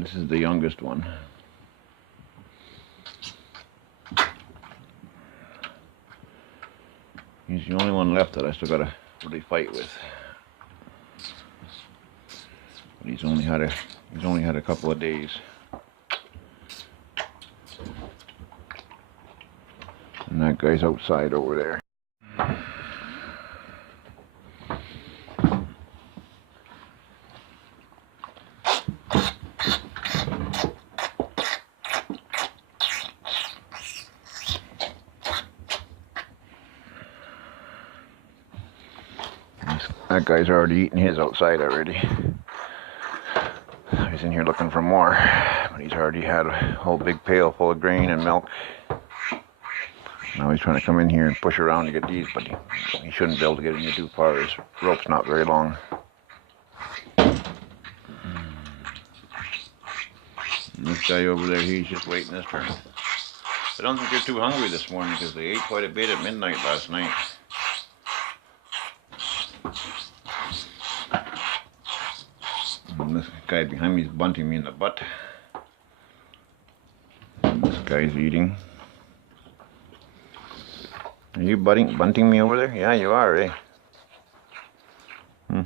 This is the youngest one. He's the only one left that I still gotta really fight with. But he's only had a couple of days. And that guy's outside over there. That guy's already eaten his outside already. He's in here looking for more, but he's already had a whole big pail full of grain and milk. Now he's trying to come in here and push around to get these, but he shouldn't be able to get in here too far. His rope's not very long. And this guy over there, he's just waiting his turn. I don't think they're too hungry this morning because they ate quite a bit at midnight last night. And this guy behind me is bunting me in the butt. And this guy's eating. Are you bunting me over there? Yeah, you are, eh? You're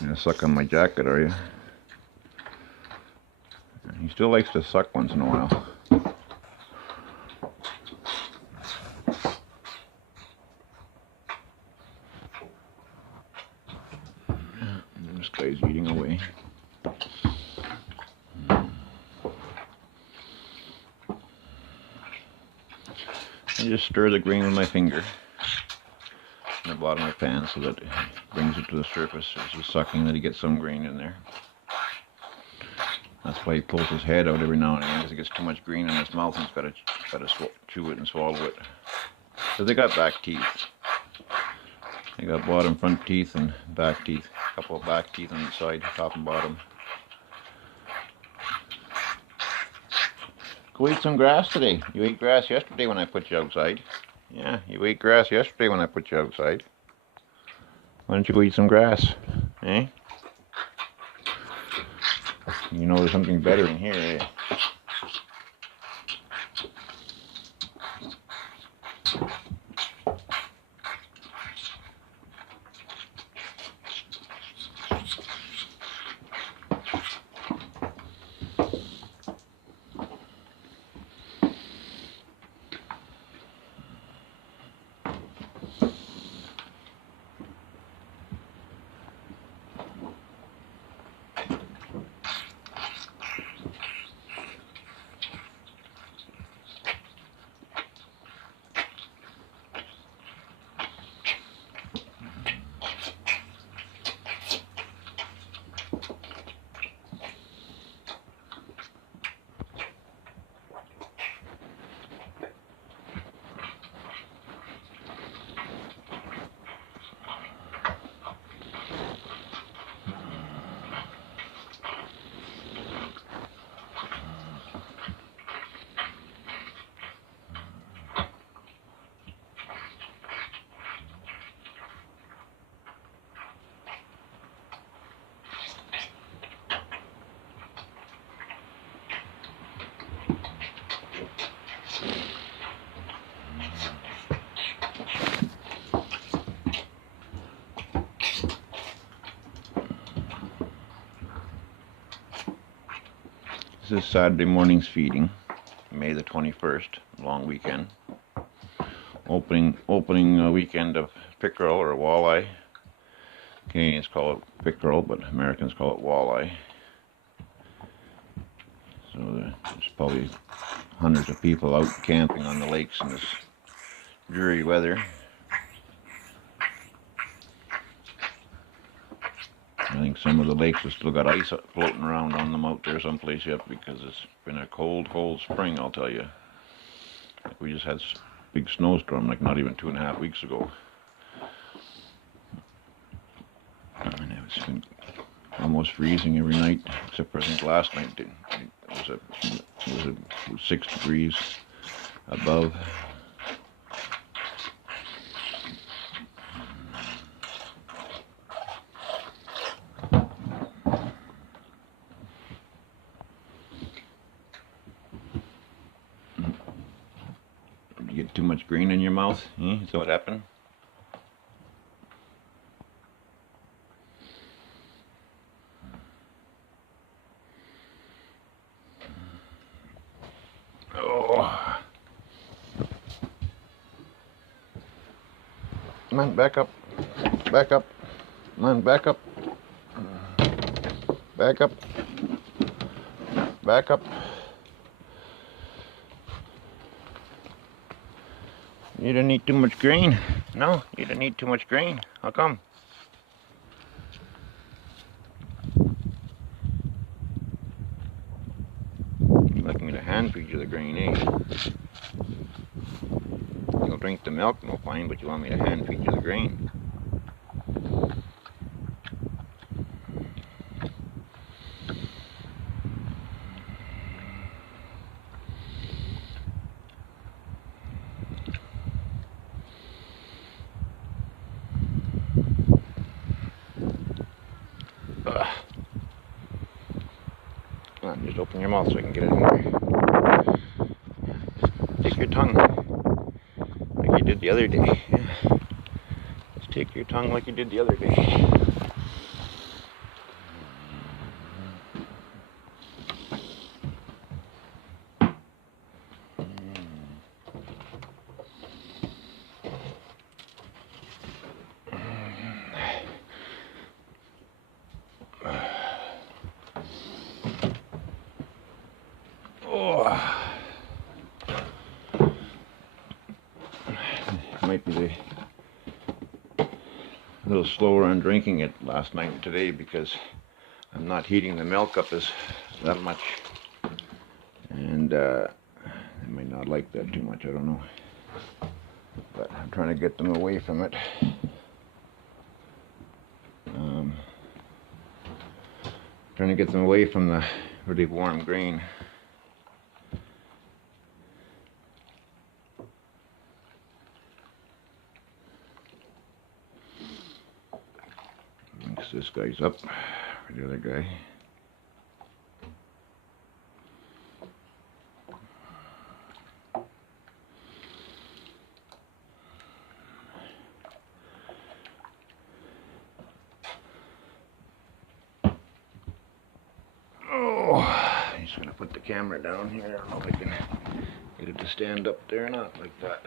gonna suck on my jacket, are you? He still likes to suck once in a while. This guy's eating away. I just stir the grain with my finger in the bottom of my pan so that it brings it to the surface. As he's sucking, that he gets some grain in there. That's why he pulls his head out every now and then, because he gets too much grain in his mouth and he's got to chew it and swallow it. So they got back teeth. They got bottom, front teeth, and back teeth. A couple of back teeth on each side, top and bottom. Go eat some grass today. You ate grass yesterday when I put you outside. Yeah, you ate grass yesterday when I put you outside. Why don't you go eat some grass? Eh? You know there's something better in here, eh? This is Saturday morning's feeding, May the 21st, long weekend. Opening weekend of pickerel or walleye. Canadians call it pickerel, but Americans call it walleye. So there's probably hundreds of people out camping on the lakes in this dreary weather. I think some of the lakes have still got ice floating around on them out there someplace yet, because it's been a cold spring, I'll tell you. Like we just had a big snowstorm, like not even 2.5 weeks ago. And it's been almost freezing every night, except for I think last night it was 6 degrees above. Too much green in your mouth? Is that what happened? Oh. Come on, back up. Back up. Come on, back up. Back up. Back up. You didn't eat too much grain. No, you didn't eat too much grain. How come? You'd like me to hand feed you the grain, eh? You'll drink the milk, no fine, but you want me to hand feed you the grain. Come on, just open your mouth so I can get it in there. Just take your tongue like you did the other day. Yeah. Just take your tongue like you did the other day. Might be a little slower on drinking it last night and today because I'm not heating the milk up that much, and I might not like that too much, I don't know, but I'm trying to get them away from it. Trying to get them away from the really warm grain. Mix this guy's up for the other guy. I'm just going to put the camera down here. I don't know if I can get it to stand up there or not like that.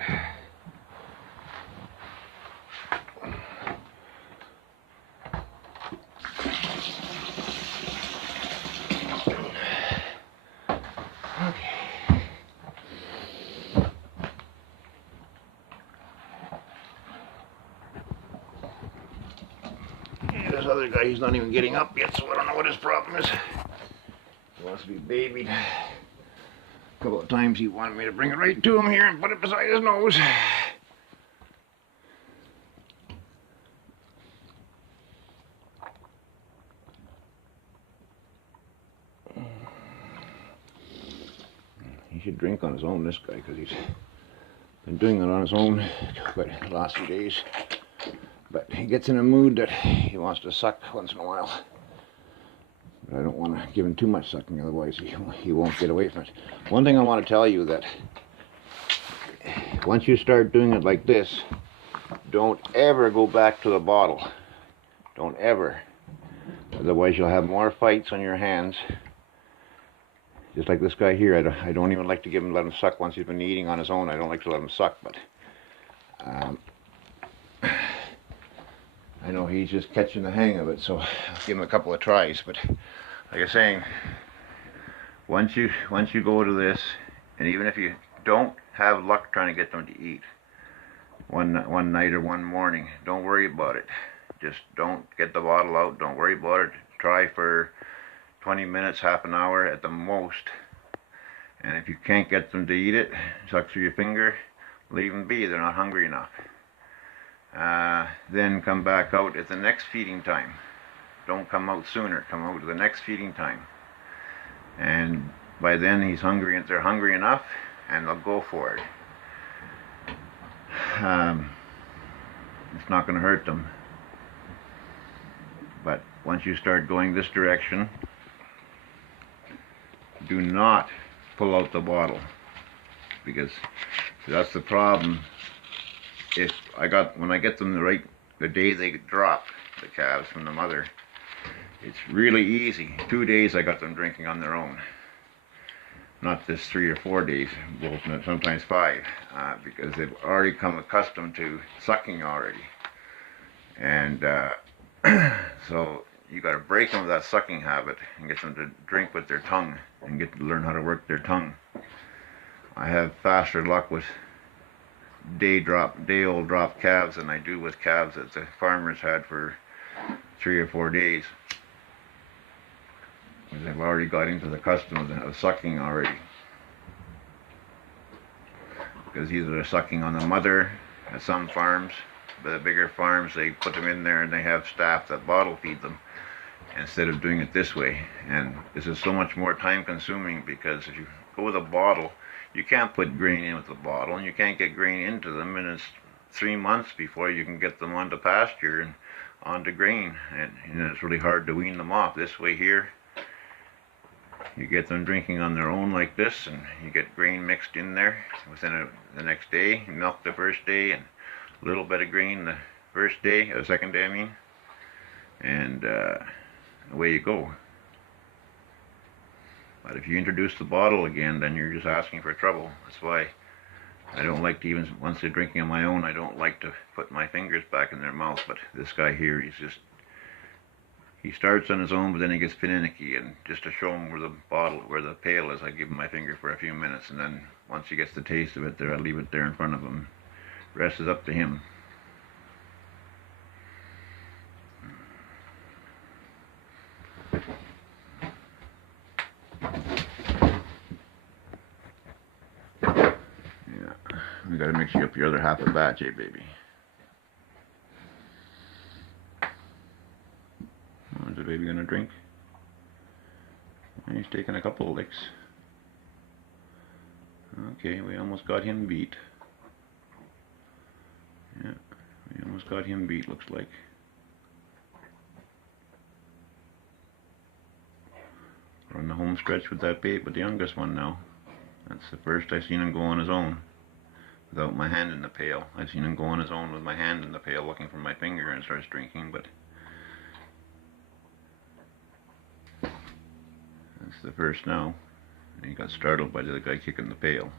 Okay. Yeah, this other guy, he's not even getting up yet, so I don't know what his problem is. He wants to be babied. A couple of times he wanted me to bring it right to him here and put it beside his nose. He should drink on his own, this guy, because he's been doing it on his own quite the last few days. But he gets in a mood that he wants to suck once in a while. But I don't want to give him too much sucking, otherwise he won't get away from it. One thing I want to tell you, that once you start doing it like this, don't ever go back to the bottle. Don't ever. Otherwise you'll have more fights on your hands. Just like this guy here, I don't even like to let him suck once he's been eating on his own. I don't like to let him suck, but I know he's just catching the hang of it, so I'll give him a couple of tries. But like I was saying, once you go to this, and even if you don't have luck trying to get them to eat one night or one morning, don't worry about it. Just don't get the bottle out. Don't worry about it. Try for 20 minutes, half an hour at the most. And if you can't get them to eat it, suck through your finger, leave them be. They're not hungry enough. Then come back out at the next feeding time. Don't come out sooner. Come out at the next feeding time. And by then he's hungry, and they're hungry enough, and they'll go for it. It's not going to hurt them. But once you start going this direction, do not pull out the bottle, because That's the problem. When I get them the day they drop the calves from the mother, it's really easy. 2 days I got them drinking on their own. Not this 3 or 4 days, both sometimes 5, because they've already come accustomed to sucking already. And so you got to break them of that sucking habit and get them to drink with their tongue and get to learn how to work their tongue. I have faster luck with day-old drop calves than I do with calves that the farmers had for 3 or 4 days. Because they've already got into the custom of sucking already. Because either they're sucking on the mother at some farms, but the bigger farms, they put them in there and they have staff that bottle feed them instead of doing it this way. And this is so much more time consuming, because if you go with a bottle, you can't put grain in with the bottle, and you can't get grain into them, and it's 3 months before you can get them onto pasture and onto grain, and it's really hard to wean them off. This way here, you get them drinking on their own like this, and you get grain mixed in there within the next day. You milk the first day, and a little bit of grain the first day, the second day I mean, and away you go. But if you introduce the bottle again, then you're just asking for trouble. That's why I don't like to, even once they're drinking on my own, I don't like to put my fingers back in their mouth. But this guy here, he starts on his own, but then he gets finicky, and just to show him where the pail is, I give him my finger for a few minutes, and then once he gets the taste of it there, I leave it there in front of him. The rest is up to him. We gotta mix you up your other half a batch, eh, baby? Oh, is the baby gonna drink? He's taking a couple of licks. Okay, we almost got him beat. Yeah, we almost got him beat, looks like. We're on the home stretch with that babe, with the youngest one now. That's the first I've seen him go on his own without my hand in the pail. I've seen him go on his own with my hand in the pail looking for my finger and starts drinking, but that's the first now. And he got startled by the guy kicking the pail.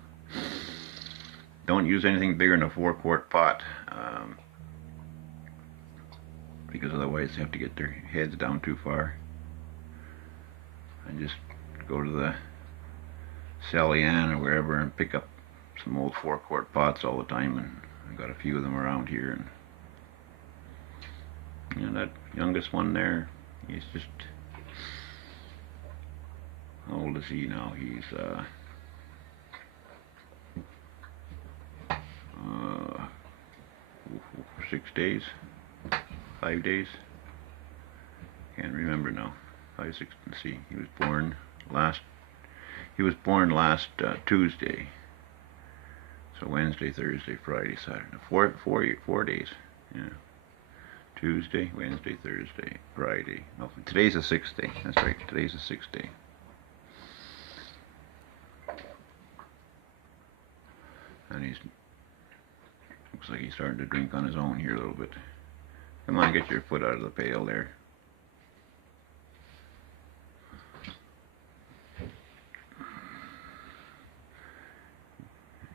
Don't use anything bigger than a 4-quart pot, because otherwise they have to get their heads down too far. I just go to the Sally Ann or wherever and pick up some old 4-quart pots all the time, and I got a few of them around here. And that youngest one there, he's just, how old is he now? He's 6 days, 5 days, can't remember now. 5, 6, let's see, he was born last Tuesday. So Wednesday, Thursday, Friday, Saturday, 4 days, yeah. Tuesday, Wednesday, Thursday, Friday. No, today's the 6th day. That's right, today's the 6th day. And looks like he's starting to drink on his own here a little bit. Come on, get your foot out of the pail there.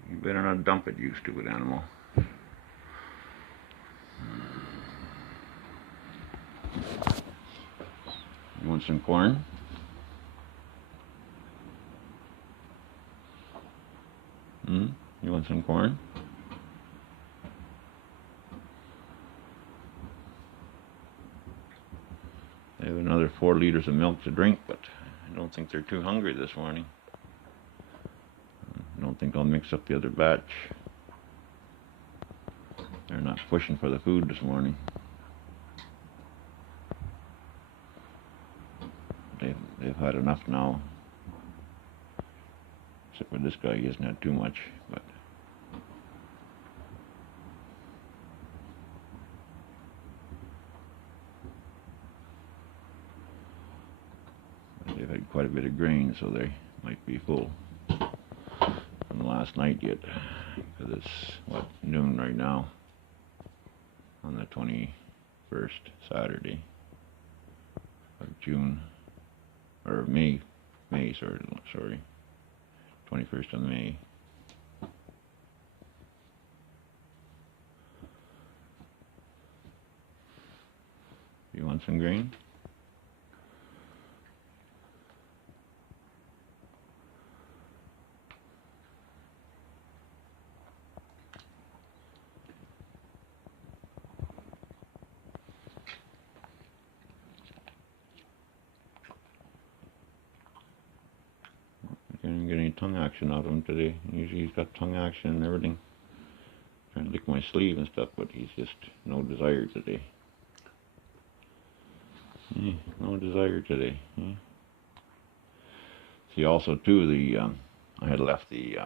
You better not dump it, you stupid animal. You want some corn? You want some corn? They have another 4 liters of milk to drink, but I don't think they're too hungry this morning. I don't think I'll mix up the other batch. They're not pushing for the food this morning. They've had enough now. Except for this guy, he hasn't had too much, but they've had quite a bit of grain, so they might be full from the last night yet, because it's, what, noon right now, on the 21st, Saturday of June, or May, sorry, 21st of May. You want some grain? Didn't get any tongue action out of him today. Usually he's got tongue action and everything. Trying to lick my sleeve and stuff, but he's just no desire today. No desire today. See, also too, I had left the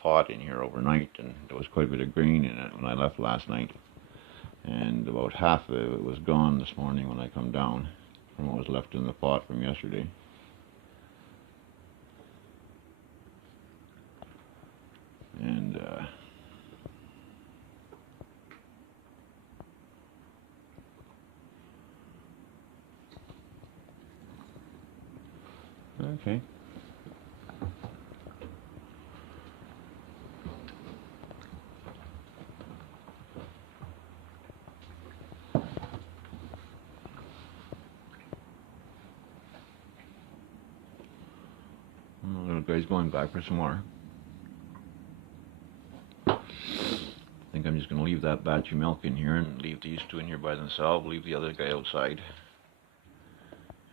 pot in here overnight, and there was quite a bit of grain in it when I left last night. And about half of it was gone this morning when I come down from what was left in the pot from yesterday. And okay. Little guy's going back for some more. I think I'm just going to leave that batch of milk in here and leave these two in here by themselves, leave the other guy outside,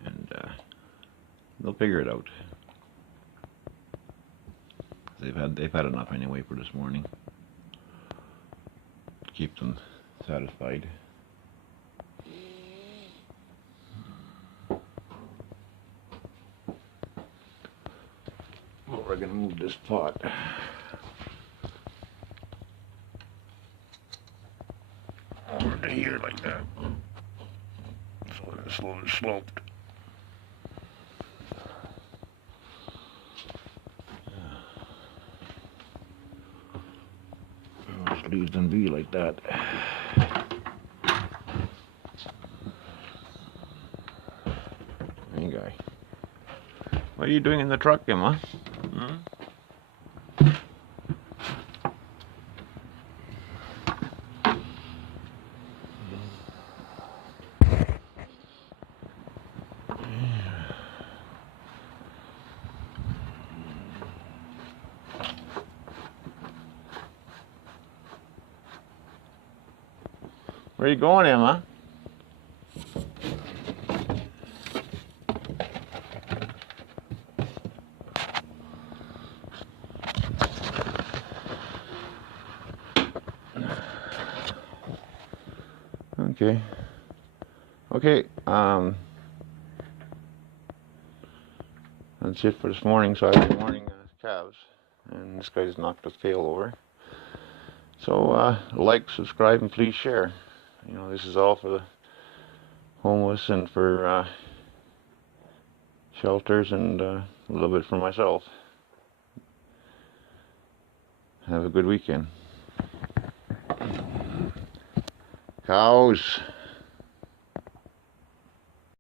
and they'll figure it out. They've had enough anyway for this morning to keep them satisfied. Well, we're going to move this pot. Over to here like that, so it's a little sloped. Just leave them be like that. Hey guy, what are you doing in the truck, Emma? Where are you going, Emma? Okay, that's it for this morning. So Saturday morning calves, and this guy's knocked his tail over. So like, subscribe, and please share. You know, this is all for the homeless and for shelters, and a little bit for myself. Have a good weekend. Cows.